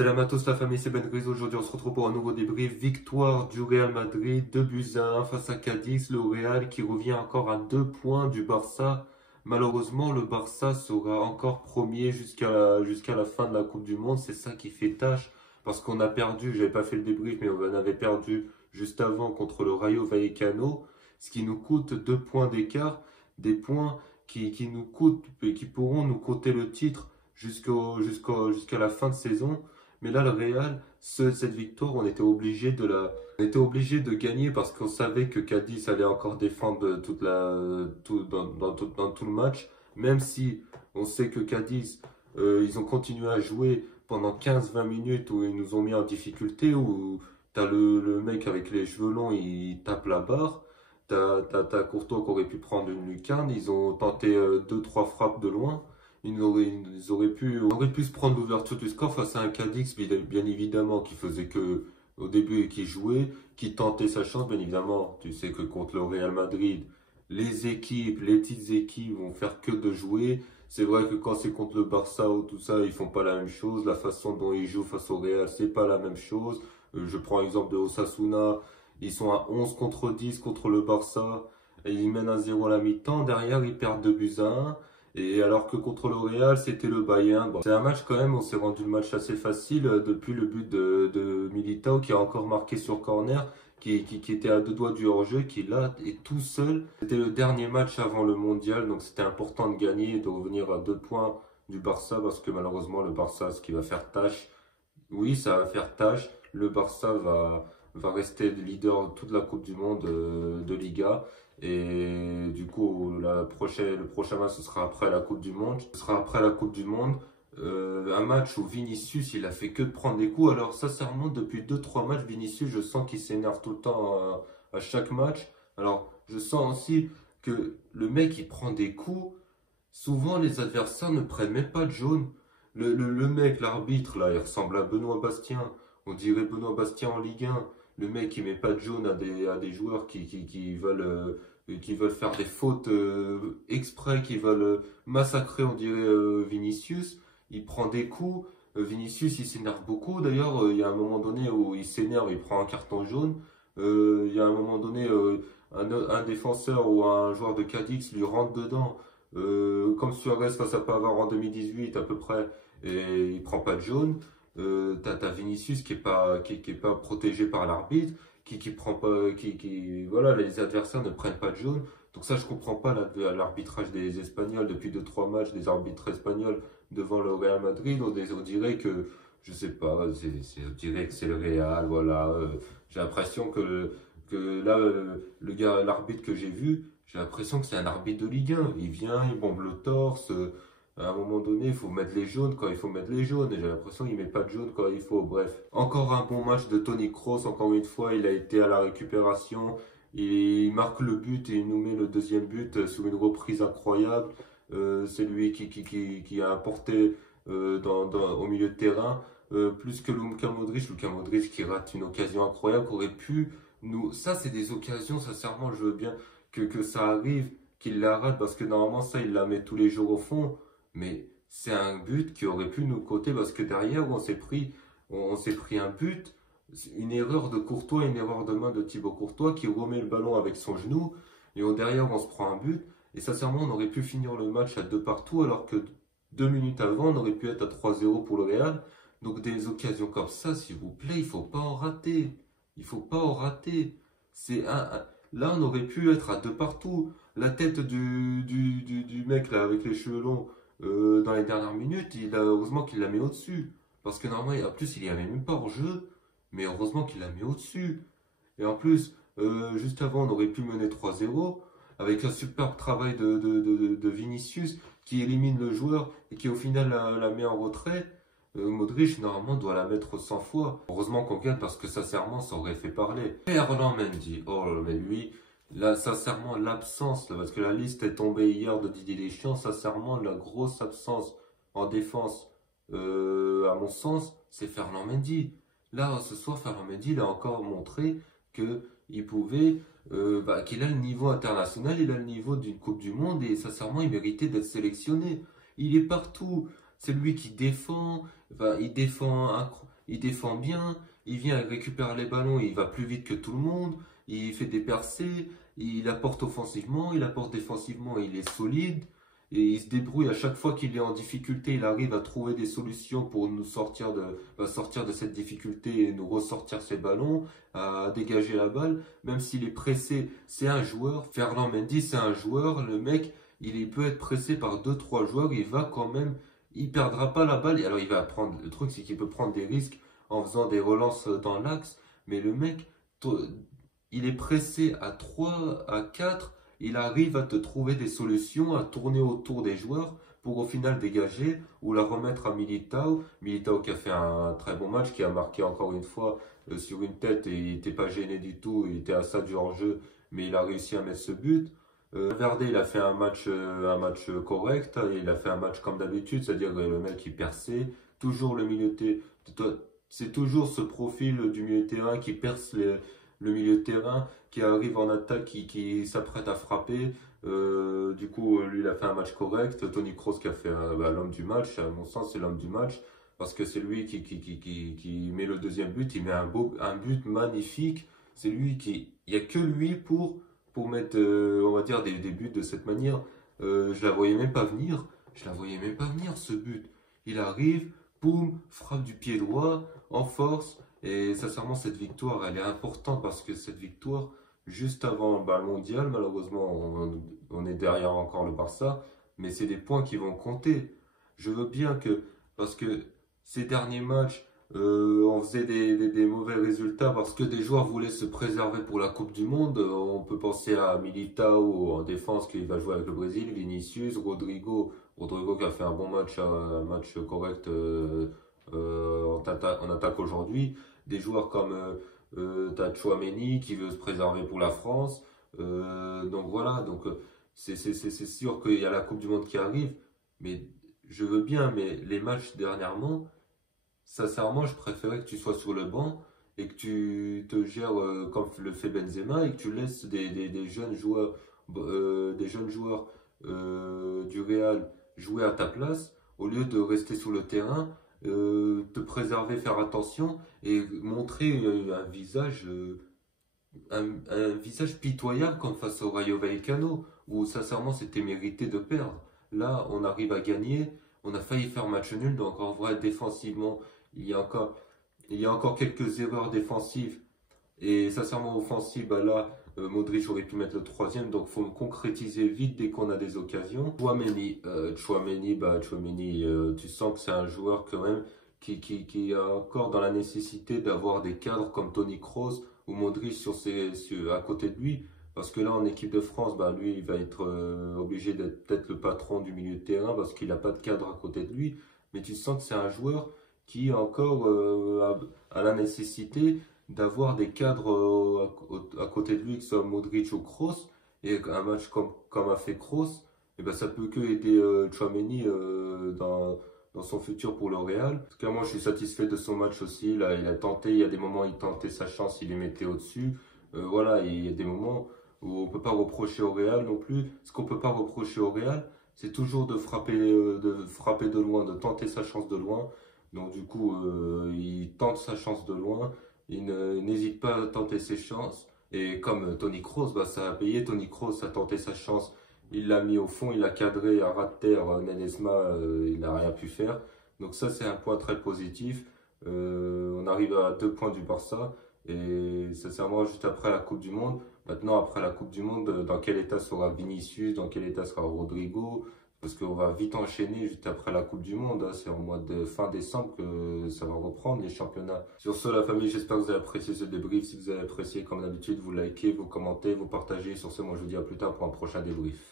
C'est la matos, la famille, c'est Ben Gris. Aujourd'hui, on se retrouve pour un nouveau débrief. Victoire du Real Madrid, 2-1 face à Cadiz. Le Real qui revient encore à 2 points du Barça. Malheureusement, le Barça sera encore premier jusqu'à la fin de la Coupe du Monde. C'est ça qui fait tâche. Parce qu'on a perdu, j'avais pas fait le débrief, mais on en avait perdu juste avant contre le Rayo Vallecano. Ce qui nous coûte 2 points d'écart. Des points qui nous coûtent et qui pourront nous coûter le titre jusqu'à la fin de saison. Mais là, le Real, cette victoire, on était obligé de gagner parce qu'on savait que Cadiz allait encore défendre dans tout le match. Même si on sait que Cadiz, ils ont continué à jouer pendant 15-20 minutes où ils nous ont mis en difficulté, où t'as le mec avec les cheveux longs, il tape la barre. T'as Courtois qui aurait pu prendre une lucarne. Ils ont tenté 2-3 frappes de loin. On aurait pu se prendre l'ouverture du score face à un Cadix, bien évidemment, qui faisait que au début, qui jouait, qui tentait sa chance, bien évidemment. Tu sais que contre le Real Madrid, les petites équipes vont faire que de jouer. C'est vrai que quand c'est contre le Barça ou tout ça, ils font pas la même chose. La façon dont ils jouent face au Real, c'est pas la même chose. Je prends l'exemple de Osasuna. Ils sont à 11 contre 10 contre le Barça. Et ils mènent à 0 à la mi-temps. Derrière, ils perdent 2-1. Et alors que contre le Real, c'était le Bayern. Bon, c'est un match quand même, on s'est rendu le match assez facile depuis le but de Militao qui a encore marqué sur corner, qui était à deux doigts du hors-jeu, qui là est tout seul. C'était le dernier match avant le mondial, donc c'était important de gagner et de revenir à 2 points du Barça parce que malheureusement le Barça, ce qui va faire tâche, oui, ça va faire tâche. Le Barça va rester leader toute la Coupe du Monde de Liga. Et du coup, le prochain match, ce sera après la Coupe du Monde. Ce sera après la Coupe du Monde. Un match où Vinicius, il a fait que de prendre des coups. Alors, sincèrement, depuis 2-3 matchs, Vinicius, je sens qu'il s'énerve tout le temps à chaque match. Alors, je sens aussi que le mec, il prend des coups. Souvent, les adversaires ne prennent même pas de jaune. Le mec, l'arbitre, là, il ressemble à Benoît Bastien. On dirait Benoît Bastien en Ligue 1. Le mec, il met pas de jaune à des joueurs qui veulent faire des fautes exprès, qui veulent massacrer, on dirait, Vinicius. Il prend des coups. Vinicius, il s'énerve beaucoup. D'ailleurs, il y a un moment donné où il s'énerve, il prend un carton jaune. Il y a un moment donné, un défenseur ou un joueur de Cadix lui rentre dedans. Comme Suarez face à Pavard en 2018 à peu près, et il prend pas de jaune. T'as Vinicius qui est pas protégé par l'arbitre, qui prend pas, voilà, les adversaires ne prennent pas de jaune. Donc ça, je comprends pas l'arbitrage des Espagnols depuis 2-3 matchs, des arbitres espagnols devant le Real Madrid. On dirait que, je sais pas, on dirait que c'est le Real, voilà. J'ai l'impression que là, le gars, l'arbitre que j'ai vu, j'ai l'impression que c'est un arbitre de Ligue 1. Il vient, il bombe le torse. À un moment donné, il faut mettre les jaunes quand il faut mettre les jaunes. Et j'ai l'impression qu'il met pas de jaune quand il faut. Bref. Encore un bon match de Toni Kroos. Encore une fois, il a été à la récupération. Il marque le but et il nous met le deuxième but sur une reprise incroyable. C'est lui qui a apporté au milieu de terrain. Plus que Luka Modric. Luka Modric qui rate une occasion incroyable qu'aurait pu nous. Ça, c'est des occasions, sincèrement, je veux bien que ça arrive, qu'il la rate parce que normalement, ça, il la met tous les jours au fond. Mais c'est un but qui aurait pu nous coter parce que derrière, on s'est pris un but, une erreur de Courtois, une erreur de main de Thibaut Courtois qui remet le ballon avec son genou. Et derrière, on se prend un but. Et sincèrement, on aurait pu finir le match à 2 partout alors que 2 minutes avant, on aurait pu être à 3-0 pour le Real. Donc des occasions comme ça, s'il vous plaît, il faut pas en rater. Il faut pas en rater. Là, on aurait pu être à 2 partout. La tête du mec là avec les cheveux longs dans les dernières minutes, heureusement qu'il la met au-dessus. Parce que normalement, en plus, il y avait même pas hors-jeu. Mais heureusement qu'il la met au-dessus. Et en plus, juste avant, on aurait pu mener 3-0 avec un superbe travail de Vinicius qui élimine le joueur et qui au final la met en retrait. Modric, normalement, doit la mettre 100 fois. Heureusement qu'on gagne parce que sincèrement, ça aurait fait parler. Ferland Mendy, oh mais lui, là, sincèrement, l'absence, là, parce que la liste est tombée hier de Didier Deschamps, sincèrement, la grosse absence en défense, à mon sens, c'est Ferland Mendy. Là, ce soir, Ferland Mendy, il a encore montré qu'il pouvait, qu'il a le niveau international, il a le niveau d'une Coupe du Monde et sincèrement, il méritait d'être sélectionné. Il est partout. C'est lui qui défend, enfin, il défend bien, il vient récupérer les ballons, il va plus vite que tout le monde, il fait des percées, il apporte offensivement, il apporte défensivement, il est solide. Et il se débrouille à chaque fois qu'il est en difficulté, il arrive à trouver des solutions pour nous sortir de cette difficulté et nous ressortir ses ballons, à dégager la balle, même s'il est pressé, c'est un joueur. Ferland Mendy, c'est un joueur, le mec, il peut être pressé par deux trois joueurs, il va quand même, il perdra pas la balle. Et alors il va prendre, le truc c'est qu'il peut prendre des risques en faisant des relances dans l'axe, mais le mec, il est pressé à 3 à 4, il arrive à te trouver des solutions, à tourner autour des joueurs pour au final dégager ou la remettre à Militao. Militao qui a fait un très bon match, qui a marqué encore une fois sur une tête et il n'était pas gêné du tout, il était à ça du hors-jeu, mais il a réussi à mettre ce but. Valverde, il a fait un match correct, il a fait un match comme d'habitude, c'est-à-dire le mec qui perçait, toujours le milieu de c'est toujours ce profil du milieu de terrain qui perce le milieu de terrain, qui arrive en attaque, qui s'apprête à frapper. Du coup, lui, il a fait un match correct. Toni Kroos qui a fait l'homme du match, à mon sens, c'est l'homme du match. Parce que c'est lui qui met le deuxième but, il met un but magnifique. C'est lui il n'y a que lui pour mettre, on va dire, des buts de cette manière. Je la voyais même pas venir. Je la voyais même pas venir, ce but. Il arrive, boum, frappe du pied droit, en force. Et sincèrement, cette victoire, elle est importante parce que cette victoire, juste avant le mondial, malheureusement, on est derrière encore le Barça, mais c'est des points qui vont compter. Je veux bien que, parce que ces derniers matchs, on faisait des mauvais résultats parce que des joueurs voulaient se préserver pour la Coupe du Monde. On peut penser à Militao en défense qui va jouer avec le Brésil, Vinicius, Rodrigo qui a fait un match correct en attaque aujourd'hui. Des joueurs comme t'as Tchouaméni qui veut se préserver pour la France. Donc voilà, donc c'est sûr qu'il y a la Coupe du Monde qui arrive, mais je veux bien, mais les matchs dernièrement, sincèrement, je préférais que tu sois sur le banc et que tu te gères comme le fait Benzema et que tu laisses des jeunes joueurs, du Real jouer à ta place au lieu de rester sur le terrain, te préserver, faire attention et montrer un visage pitoyable comme face au Rayo Vallecano où sincèrement c'était mérité de perdre. Là, on arrive à gagner, on a failli faire match nul, donc en vrai, défensivement, il y a encore, il y a encore quelques erreurs défensives. Et sincèrement, offensive, bah là, Modric aurait pu mettre le troisième, donc il faut concrétiser vite dès qu'on a des occasions. Chouameni, tu sens que c'est un joueur quand même qui est encore dans la nécessité d'avoir des cadres comme Toni Kroos ou Modric à côté de lui. Parce que là, en équipe de France, bah, lui, il va être obligé d'être peut-être le patron du milieu de terrain parce qu'il n'a pas de cadre à côté de lui. Mais tu sens que c'est un joueur qui encore a la nécessité d'avoir des cadres à côté de lui, que ce soit Modric ou Kroos. Et un match comme a fait Kroos, et ben ça peut que aider Tchouaméni dans son futur pour le Real. En tout cas, moi, je suis satisfait de son match aussi. Là, il a tenté, il y a des moments où il tentait sa chance, il les mettait au-dessus. Voilà, il y a des moments où on ne peut pas reprocher au Real non plus. Ce qu'on ne peut pas reprocher au Real, c'est toujours de frapper de loin, de tenter sa chance de loin. Donc du coup, il tente sa chance de loin. Il n'hésite pas à tenter ses chances. Et comme Toni Kroos, bah, ça a payé. Toni Kroos a tenté sa chance. Il l'a mis au fond, il a cadré à ras de terre. Nedesma, il n'a rien pu faire. Donc ça, c'est un point très positif. On arrive à 2 points du Barça. Et sincèrement, juste après la Coupe du Monde. Maintenant, après la Coupe du Monde, dans quel état sera Vinicius? Dans quel état sera Rodrigo? Parce qu'on va vite enchaîner juste après la Coupe du Monde. Hein. C'est en mois de fin décembre que ça va reprendre les championnats. Sur ce, la famille, j'espère que vous avez apprécié ce débrief. Si vous avez apprécié, comme d'habitude, vous likez, vous commentez, vous partagez. Sur ce, moi je vous dis à plus tard pour un prochain débrief.